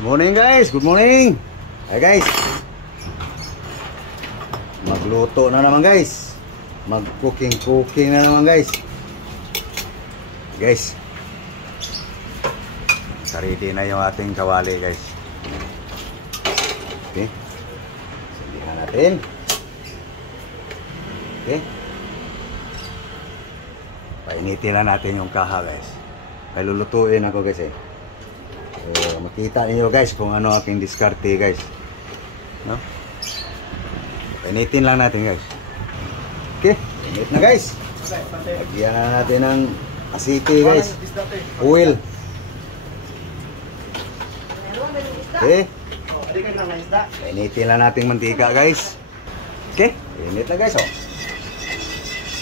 Good morning guys, good morning. Hi guys. Magluto na naman guys. Mag-cooking na naman guys. Guys. Ready na yung ating kawali guys. Okay. Sindihan natin. Okay. Painitin na natin yung kaha guys. Ay lulutuin ako guys eh. So, makita niyo guys kung ano aking diskarte guys. No? Painitin lang natin guys. Okay, init na guys. Lagyan na natin ng asiti guys. Oil. Okay. Painitin lang natin mantika guys. Okay, init na guys oh.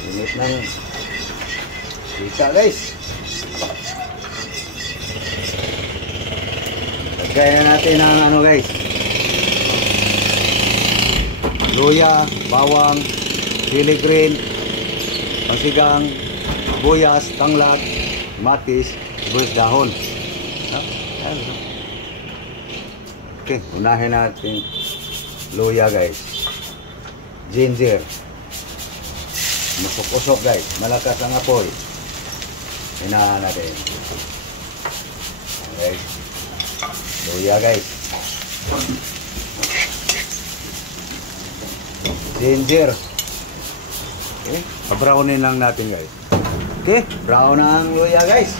Init ng mantika guys. Lagyan na natin ang ano guys, luya, bawang, chili green, pasigang, buyas, tanglad, matis, sibuyas dahon. Okay, unahin natin luya guys, ginger, musok-usok guys, malakas ang apoy. Hinahan natin guys. Luya guys, ginger. Okay, pa-brownin lang natin guys. Okay, brown ang luya guys.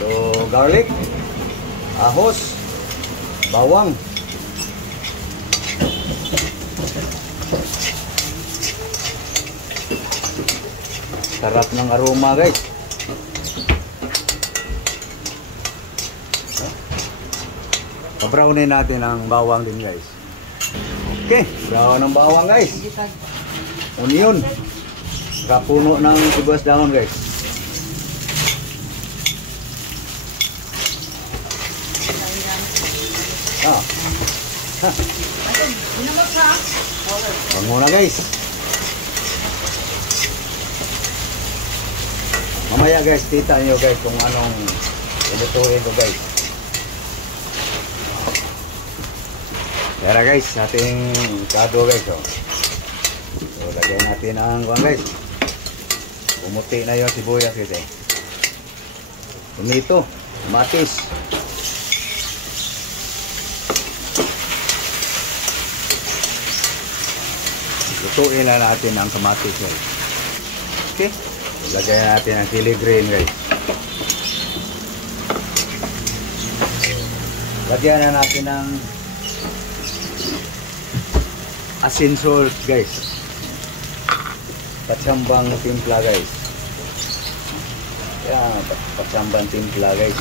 So garlic, ahos, bawang, sarap ng aroma guys. Pa-brownin natin ang bawang din guys. Okay, brown ang bawang guys. Onion. Kapuno ng sibuyas dahon guys. Bango na guys. Mamaya guys, kita nyo guys kung anong ilutuin ko guys. Tara guys, ating kado guys oh. So lagyan natin ang kuwan guys. Pumuti na yung sibuyas guys eh. Tomato, matis. Lutuin na natin ang kamatis guys. Okay. Lagyan natin ang chili green guys. Lagyan na natin ang asin salt guys. Patsambang timpla guys. Yan, patsambang timpla guys.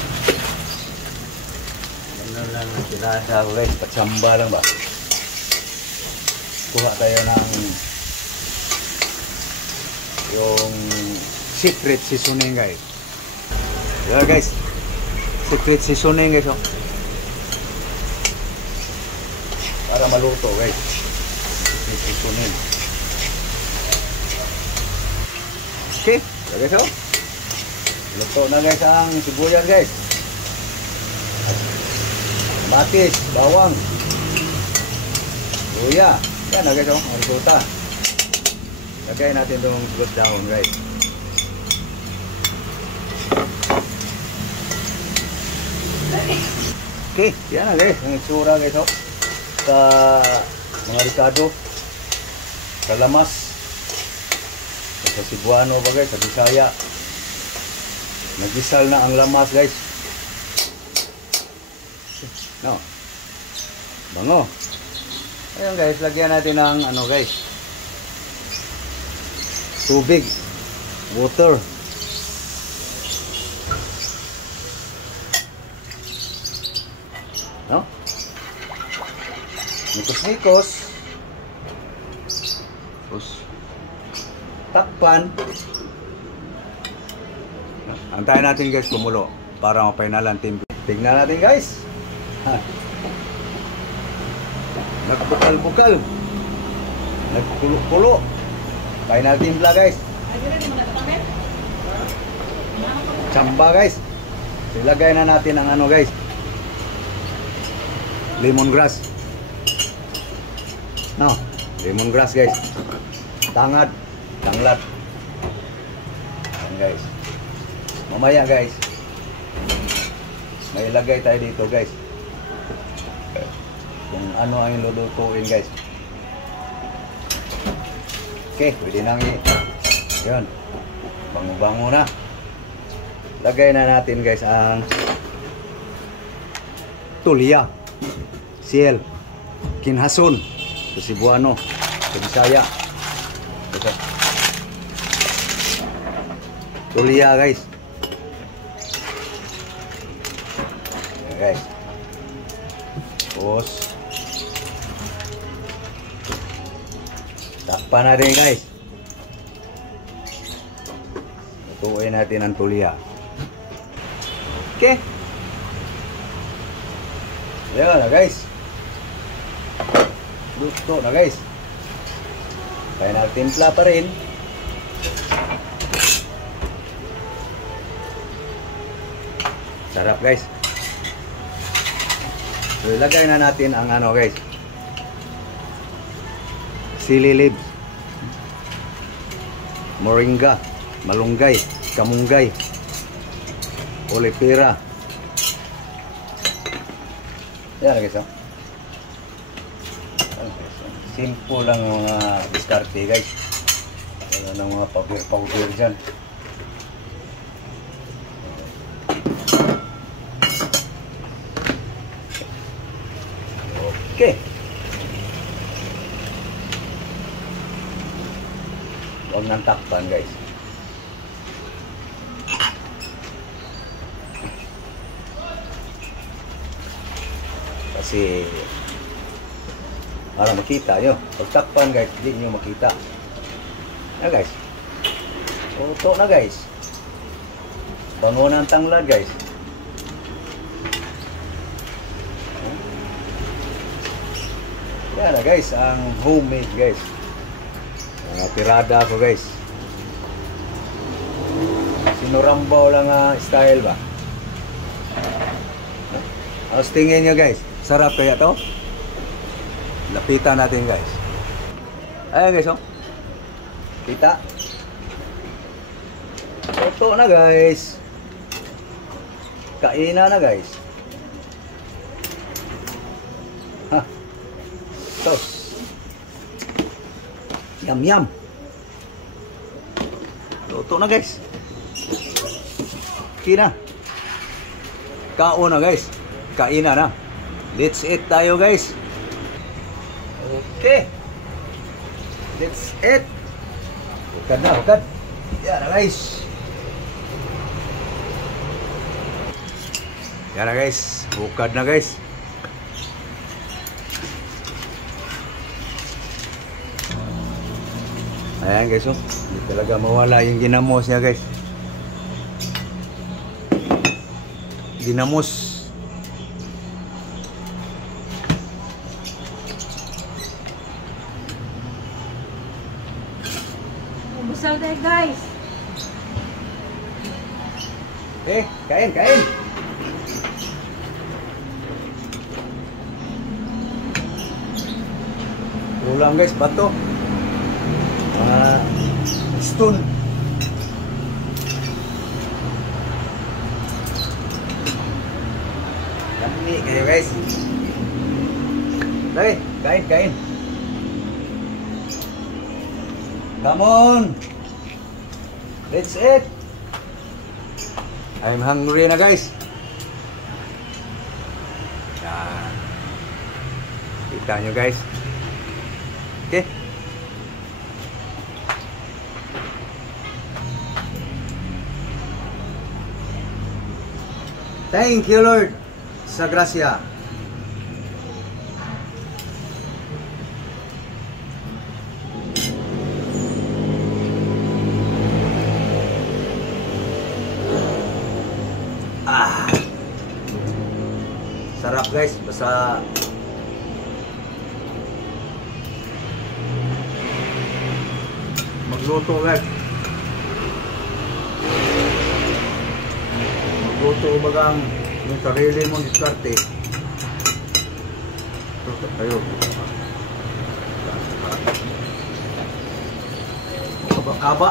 Ganun lang ang tinasa ko guys. Patsamba lang ba? Kuha tayo ng yung secret seasoning guys. Yan guys. Secret seasoning guys oh. Para maluto guys. Susunin. Okay, guys oh. Luto na guys ang sibuyas guys. Matis, bawang, luya. Yan na guys oh, ang resulta. Lagay natin itong sibuyas dahon guys. Okay, yan na guys, ang itsura guys oh. Sa mga ricado. Sa lamas, sa Cebuano ba guys, sa Bisaya, nagisal na ang lamas guys. No, bango. Ayun guys, lagyan natin ng ano guys, tubig, water. No, nikos-nikos. Tapos takpan. Antayin natin guys kumulo para mapainalan timpla. Tignan natin guys. Nagbukal-bukal. Nagkulo-kulo. Final timpla guys. Tsamba guys. Ilagay na natin ang ano guys. lemongrass. No, lemongrass guys. Tangad, tanglad. Ayan guys. Mamaya guys, may ilagay tayo dito guys. Kung ano ang lulutuin guys. Okay, pwede nang yun. Bango-bango na. Lagay na natin guys ang tulya, siel, kinhason, sa Cebuano, sa Bisaya. Ito. Tulya guys. Ayan, guys. Tapos takpan natin guys. Lutuin natin ang tulya. Okay. Ayan na guys. Luto na guys. Kaya nagtimpla pa rin. Sarap guys. So, ilagay na natin ang ano guys. Sili leaves. Moringa, malunggay, kamunggay, olipira. Yan guys, oh. Simple lang mga diskarte guys. Wala nang mga powder dyan. Okay. Huwag nang takpan guys. Kasi para makita nyo. Pag takpan guys, hindi nyo makita. Na guys. Luto na guys. Bango ng tanglad guys. Yan na guys, ang homemade guys. Tirada ko guys. Sinurambaw lang style ba? Ang tingin nyo guys. Sarap kaya to? Lapitan natin guys. Ayan guys, oh. Kita. Luto na guys. Kainan na guys. Ha. Tos. Yum yum. Luto na guys. Kina. Kao na guys. Kainan na. Let's eat tayo guys. Okay. Let's eat. Hukad na, hukad. Yan na guys. Yan na guys. Hukad na guys. Ayan guys, oh. Hindi talaga mawala yung ginamos niya guys. Ginamos. Busal tayo guys. Eh, kain, kain. Ulam guys, bato. Stone. Yummy kayo guys. Dali, kain, kain. Come on. Let's eat. I'm hungry na guys. Yan. Kita nyo guys. Okay. Thank you Lord sa grasya. Sarap guys, basta magluto guys. Magluto bagang yung sarili mong diskarte. Kayo. Kaba-kaba.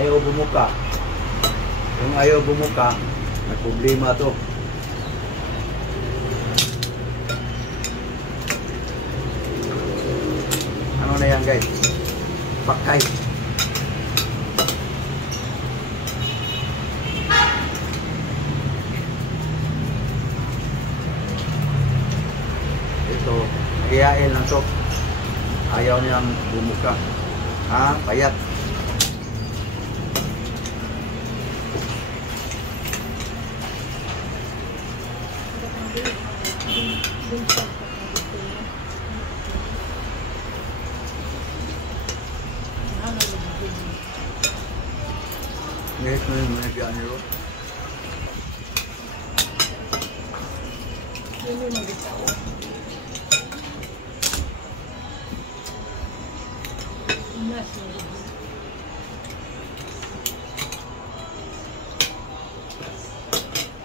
Ayaw bumuka. Kung ayaw bumuka, may problema to. Ano na yan guys? Pakay. Ito, iyain lang to. Ayaw niyang bumuka. Ha? Payat. Yes, may biyan nyo.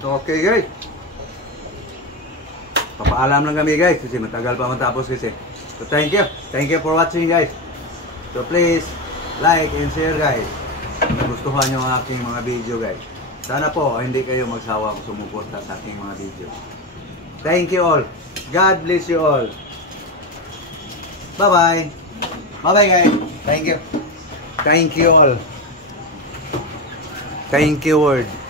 So, okay guys. Papaalam lang kami guys kasi matagal pa matapos kasi. So thank you. Thank you for watching guys. So please like and share guys. Kung nagustuhan nyo ang aking mga video guys. Sana po hindi kayo magsawang sumuporta sa aking mga video. Thank you all. God bless you all. Bye bye. Bye bye guys. Thank you. Thank you all. Thank you word.